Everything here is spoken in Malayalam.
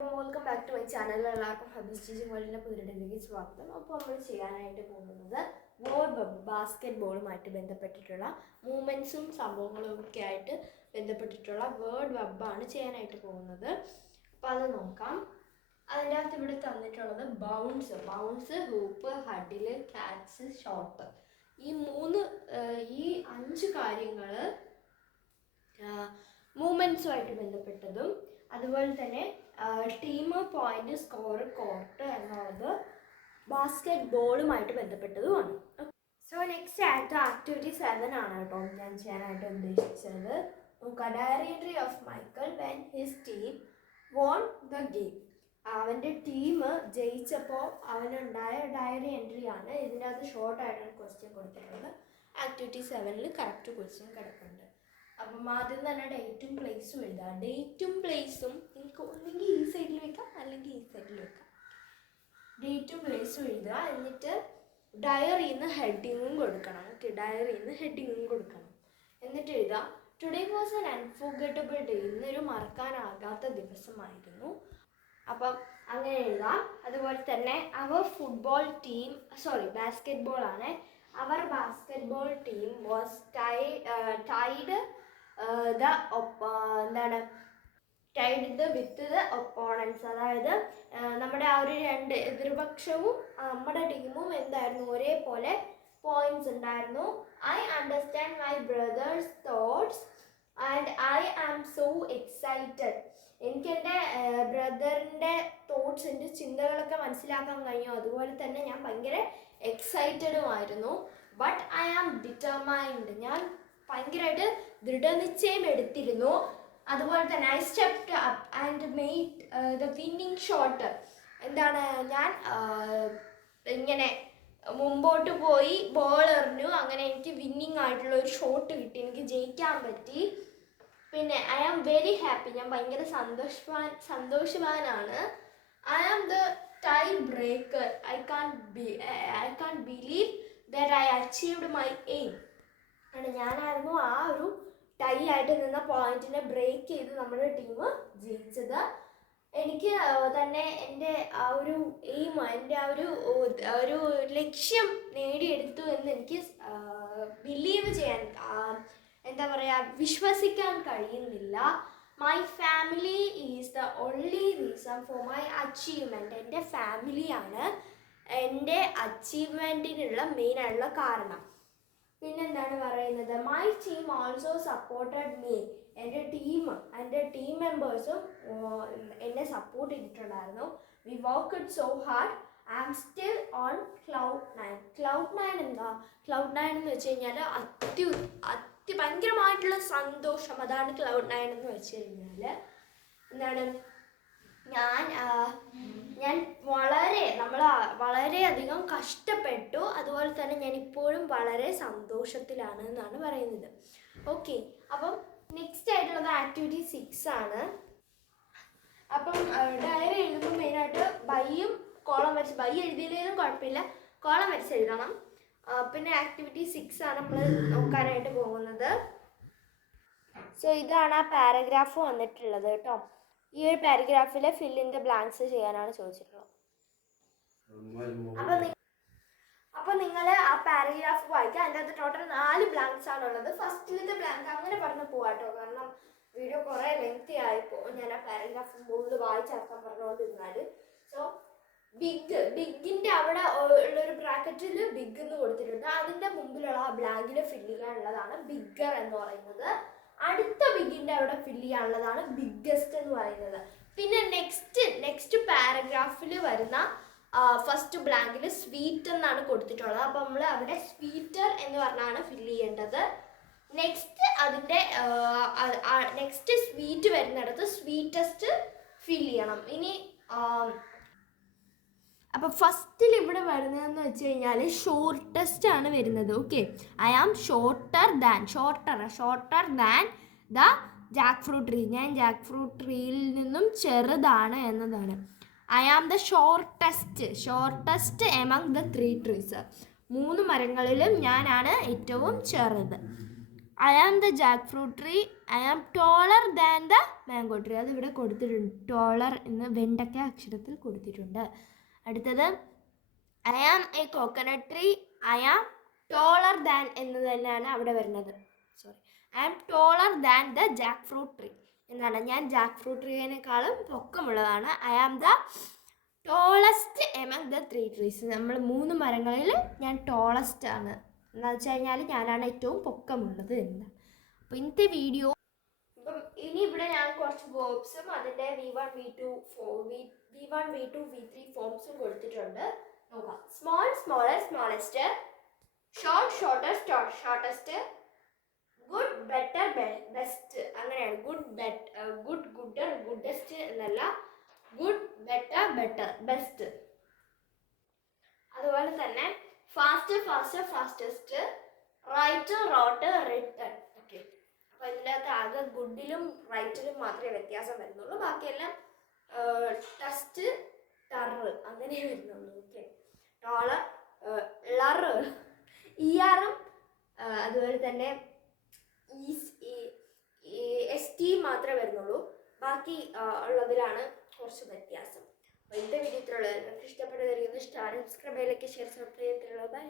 Welcome back to my channel. എല്ലാവർക്കും ഹബീസ് ടീച്ചിങ് വേൾഡിൻ്റെ പുതിയൊരു സ്വാഗതം. അപ്പോൾ നമ്മൾ ചെയ്യാനായിട്ട് പോകുന്നത് വേൾഡ് ബാസ്കറ്റ് ബോളുമായിട്ട് ബന്ധപ്പെട്ടിട്ടുള്ള മൂവ്മെൻറ്റ്സും സംഭവങ്ങളും ഒക്കെ ആയിട്ട് ബന്ധപ്പെട്ടിട്ടുള്ള വേൾഡ് വെബാണ് ചെയ്യാനായിട്ട് പോകുന്നത്. അപ്പോൾ അത് നോക്കാം. അതിൻ്റെ അകത്ത് ഇവിടെ തന്നിട്ടുള്ളത് bounce, hoop, huddle, catch, shot. ഈ 5 കാര്യങ്ങൾ മൂവ്മെൻറ്റ്സുമായിട്ട് ബന്ധപ്പെട്ടതും അതുപോലെ തന്നെ ടീം, പോയിന്റ്, സ്കോർ, കോർട്ട് എന്നുള്ളത് ബാസ്കറ്റ് ബോളുമായിട്ട് ബന്ധപ്പെട്ടതുമാണ്. സോ നെക്സ്റ്റ് ആയിട്ട് ആക്ടിവിറ്റി 7 ആണ് കേട്ടോ ഞാൻ ചെയ്യാനായിട്ട് ഉദ്ദേശിച്ചത്. നോക്കുക, diary entry of Michael when his team won the game. അവൻ്റെ ടീം ജയിച്ചപ്പോൾ അവനുണ്ടായ ഡയറി എൻട്രി ആണ്. ഇതിനകത്ത് ഷോർട്ടായിട്ടാണ് ക്വസ്റ്റ്യൻ കൊടുത്തിട്ടുള്ളത്. ആക്ടിവിറ്റി 7 കറക്റ്റ് ക്വസ്റ്റ്യൻ കിടപ്പുണ്ട്. അപ്പം ആദ്യം തന്നെ ഡേറ്റും പ്ലേസും എഴുതുക. ഡേറ്റും പ്ലേസും നിങ്ങൾക്ക് ഒന്നെങ്കിൽ ഈ സൈഡിൽ വെക്കാം അല്ലെങ്കിൽ ഈ സൈഡിൽ വെക്കാം. ഡേറ്റും പ്ലേസും എഴുതുക. എന്നിട്ട് ഡയറിന്ന് ഹെഡിങ്ങും കൊടുക്കണം. എന്നിട്ട് എഴുതുക, today was an unforgettable day. ഇന്നൊരു മറക്കാനാകാത്ത ദിവസമായിരുന്നു. അപ്പം അങ്ങനെ എഴുതാം. അതുപോലെ തന്നെ ബാസ്കറ്റ് ബോൾ ആണ്. അവർ basketball team was tied with the opponents. അതായത് നമ്മുടെ ആ ഒരു 2 എതിർപക്ഷവും നമ്മുടെ ടീമും എന്തായിരുന്നു, ഒരേപോലെ പോയിന്റ്സ് ഉണ്ടായിരുന്നു. I understand my brother's thoughts and I am so excited. എനിക്ക് എൻ്റെ ബ്രദറിൻ്റെ തോട്ട്സ്, എൻ്റെ ചിന്തകളൊക്കെ മനസ്സിലാക്കാൻ കഴിഞ്ഞു. അതുപോലെ തന്നെ ഞാൻ ഭയങ്കര എക്സൈറ്റഡുമായിരുന്നു. But I am determined. ഞാൻ ഭയങ്കരമായിട്ട് ദൃഢനിശ്ചയം എടുത്തിരുന്നു. അതുപോലെ തന്നെ I stepped up and made the winning shot. എന്താണ്, ഞാൻ ഇങ്ങനെ മുമ്പോട്ട് പോയി ബോൾ എറിഞ്ഞു. അങ്ങനെ എനിക്ക് വിന്നിങ് ആയിട്ടുള്ള ഒരു ഷോട്ട് കിട്ടി. എനിക്ക് ജയിക്കാൻ പറ്റി. പിന്നെ ഐ ആം വെരി ഹാപ്പി. ഞാൻ ഭയങ്കര സന്തോഷവാനാണ്. I am the tie breaker. I can't believe that I achieved my aim. ഞാനായിരുന്നു ആ ഒരു ടൈ ആയിട്ട് നിന്ന പോയിന്റിനെ ബ്രേക്ക് ചെയ്ത് നമ്മുടെ ടീം ജയിച്ചത്. എനിക്ക് തന്നെ എൻ്റെ ആ ഒരു എയിം, എൻ്റെ ആ ഒരു ലക്ഷ്യം നേടിയെടുത്തു എന്ന് എനിക്ക് ബിലീവ് ചെയ്യാൻ, വിശ്വസിക്കാൻ കഴിയുന്നില്ല. My family is the only reason for my achievement. എൻ്റെ ഫാമിലിയാണ് എൻ്റെ അച്ചീവ്മെൻറ്റിനുള്ള മെയിനായിട്ടുള്ള കാരണം. പിന്നെന്താണ് പറയുന്നത്, my team also supported me. എൻ്റെ ടീം മെമ്പേഴ്സും എന്നെ സപ്പോർട്ട് ചെയ്തിട്ടുണ്ടായിരുന്നു. We worked so hard. I am still on cloud 9. Cloud 9 എന്താ? ക്ലൗഡ് 9 എന്ന് വെച്ച് കഴിഞ്ഞാൽ ഭയങ്കരമായിട്ടുള്ള സന്തോഷം. അതാണ് ക്ലൗഡ് 9 എന്ന് വെച്ച് കഴിഞ്ഞാൽ. എന്താണ്, നമ്മൾ വളരെയധികം കഷ്ടപ്പെട്ടു. അതുപോലെ തന്നെ ഞാൻ ഇപ്പോഴും വളരെ സന്തോഷത്തിലാണ് എന്നാണ് പറയുന്നത്. ഓക്കെ, അപ്പം നെക്സ്റ്റ് ആയിട്ടുള്ളത് ആക്ടിവിറ്റി 6 ആണ്. അപ്പം ഡയറി എഴുതുമ്പോൾ മെയിനായിട്ട് ബൈയും കോളം വരച്ച്, ബൈ എഴുതിയില്ലെങ്കിലും കുഴപ്പമില്ല, കോളം വരച്ച് എഴുതണം. പിന്നെ ആക്ടിവിറ്റി 6 ആണ് നമ്മൾ നോക്കാനായിട്ട് പോകുന്നത്. സോ ഇതാണ് ആ പാരഗ്രാഫ് വന്നിട്ടുള്ളത് കേട്ടോ. ഈ ഒരു പാരഗ്രാഫിൽ ഫിൽ ഇൻ ദ ബ്ലാങ്ക്സ് ചെയ്യാനാണ് ചോദിച്ചിട്ടുള്ളത്. അപ്പോൾ നിങ്ങൾ ആ പാരഗ്രാഫ് വായിക്കുക. അതിൻ്റെ അകത്ത് ടോട്ടൽ 4 ബ്ലാങ്ക്സ് ആണുള്ളത്. ഫസ്റ്റിലത്തെ ബ്ലാങ്ക് അങ്ങനെ പറഞ്ഞ് പോവാട്ടോ, കാരണം വീഡിയോ കുറേ ലെങ്തി ആയിപ്പോൾ ഞാൻ ആ പാരഗ്രാഫ് മുകളിൽ വായിച്ചേർക്കാൻ പറഞ്ഞുകൊണ്ടിരുന്നാൽ. സോ ബിഗിൻ്റെ അവിടെ ഉള്ളൊരു ബ്രാക്കറ്റിൽ ബിഗ് എന്ന് കൊടുത്തിട്ടുണ്ട്. അതിൻ്റെ മുമ്പിലുള്ള ആ ബ്ലാങ്കിൽ ഫില്ല് ചെയ്യാനുള്ളതാണ് ബിഗ്ഗർ എന്ന് പറയുന്നത്. അടുത്ത ബിഗിൻ്റെ അവിടെ ഫില്ല് ചെയ്യാനുള്ളതാണ് ബിഗ്ഗസ്റ്റ് എന്ന് പറയുന്നത്. പിന്നെ നെക്സ്റ്റ് പാരഗ്രാഫിൽ വരുന്ന ഫസ്റ്റ് ബ്ലാങ്കിൽ സ്വീറ്റ് എന്നാണ് കൊടുത്തിട്ടുള്ളത്. അപ്പോൾ നമ്മൾ അവിടെ സ്വീറ്റർ എന്ന് പറഞ്ഞാണ് ഫില്ല് ചെയ്യേണ്ടത്. നെക്സ്റ്റ് സ്വീറ്റ് വരുന്നിടത്ത് സ്വീറ്റസ്റ്റ് ഫില്ല് ചെയ്യണം. ഇനി അപ്പോൾ ഫസ്റ്റിൽ ഇവിടെ വരുന്നതെന്ന് വെച്ച് കഴിഞ്ഞാൽ ഷോർട്ടസ്റ്റ് ആണ് വരുന്നത്. Okay, I am shorter than the jackfruit tree. ഞാൻ ജാക്ക് ഫ്രൂട്ട് ട്രീയിൽ നിന്നും ചെറുതാണ് എന്നതാണ്. I am the shortest among the 3 trees. 3 മരങ്ങളിലും ഞാനാണ് ഏറ്റവും ചെറുത്. I am the jackfruit tree, I am taller than the mango tree. അതിവിടെ കൊടുത്തിട്ടുണ്ട്. ടോളർ എന്ന് വെണ്ടക്ക അക്ഷരത്തിൽ കൊടുത്തിട്ടുണ്ട്. അടുത്തത് I am a coconut tree, I am taller than എന്ന് തന്നെയാണ് അവിടെ വരുന്നത്. Sorry, I am taller than the jackfruit tree എന്നാണ്. ഞാൻ ജാക്ക് ഫ്രൂട്ട് ട്രീനേക്കാളും പൊക്കമുള്ളതാണ്. I am the tallest among the 3 trees. നമ്മൾ 3 മരങ്ങളിൽ ഞാൻ ടോളസ്റ്റ് ആണ്. എന്താ വെച്ച് കഴിഞ്ഞാൽ ഞാനാണ് ഏറ്റവും പൊക്കമുള്ളത് എന്നാണ്. അപ്പോൾ ഇന്നത്തെ വീഡിയോ അപ്പം ഇനി ഇവിടെ ഞാൻ കുറച്ച് വേർബ്സും അതിൻ്റെ V1 V2 V3 ഫോംസും കൊടുത്തിട്ടുണ്ട്. നോക്കാം. Small smaller smallest, short shorter shortest, good better best. അങ്ങനെയാണ്. ഗുഡ് ഗുഡർ ഗുഡസ്റ്റ് എന്നല്ല, ഗുഡ് ബെറ്റർ ബെറ്റർ ബെസ്റ്റ്. അതുപോലെ തന്നെ fast faster fastest, write wrote written. Okay, അപ്പോൾ ഇതിൻ്റെ അകത്ത് ആകെ ഗുഡിലും റൈറ്റിലും മാത്രമേ വ്യത്യാസം വരുന്നുള്ളൂ. ബാക്കിയെല്ലാം ടെസ്റ്റ് ടറ് അങ്ങനെ വരുന്നുള്ളൂ. ഓക്കെ, ടോളർ ലറ് ഇആറും അതുപോലെ തന്നെ ST മാത്രമേ വരുന്നുള്ളൂ. ബാക്കി ഉള്ളതിലാണ് കുറച്ച് വ്യത്യാസം. അപ്പോൾ ഇന്നത്തെ വീഡിയോ ഇത്രയുള്ളത്. നിങ്ങൾക്ക് ഇഷ്ടപ്പെട്ടതായിരിക്കും. ഇഷ്ടമാണ് സബ്സ്ക്രൈബ് ചെയ്യലേക്ക്, ഷെയർ സബ്സ്ക്രൈബ് ചെയ്തിട്ടുള്ളത്. ബൈ.